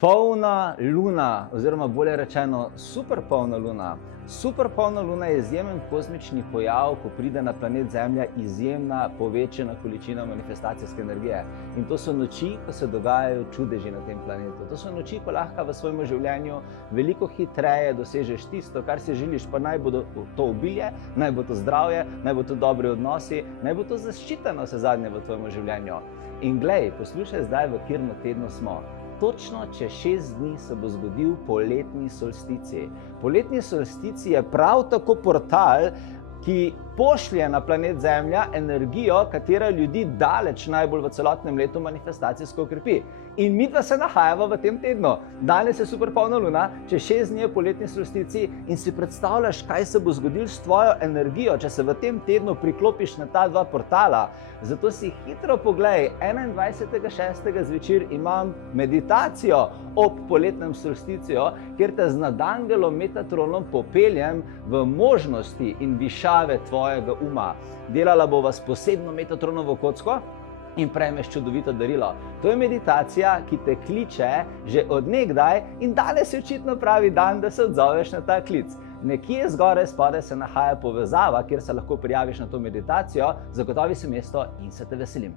Polna luna, oziroma bolje rečeno superpolna luna. Superpolna luna je izjemen kozmični pojav, ko pride na planet Zemlja izjemna povečana količina manifestacijske energije. In to so noči, ko se dogajajo čudeži na tem planetu. To so noči, ko lahko v svojem življenju veliko hitreje dosežeš tisto, kar si želiš, pa naj bo to obilje, naj bo to zdravje, naj bo to dobri odnosi, naj bo to zaščiteno vse zadnje v tvojem življenju. In glej, poslušaj zdaj, v katerem tednu smo. Točno čez 6 dni se bo zgodil poletni solsticij. Poletni solsticij je prav tako portal, ki pošlje na planet Zemlja energijo, katera ljudi daleč najbolj v celotnem letu manifestacijsko okrepi. In midva se nahajava v tem tednu. Danes je superpolna luna, čez 6 dni je poletni solsticij in si predstavljaš, kaj se bo zgodilo s tvojo energijo, če se v tem tednu priklopiš na ta dva portala. Zato si hitro poglej, 21.6. zvečer imam meditacijo ob poletnem solsticiju, kjer te z nadangelom Metatronom popeljem v možnosti in višave tvojega uma. Delala bova s posebno Metatronovo kocko in prejmeš čudovito darilo. To je meditacija, ki te kliče že od nekdaj in danes je očitno pravi dan, da se odzoveš na ta klic. Nekje zgoraj spodaj se nahaja povezava, kjer se lahko prijaviš na to meditacijo, zagotovi si mesto in se te veselim.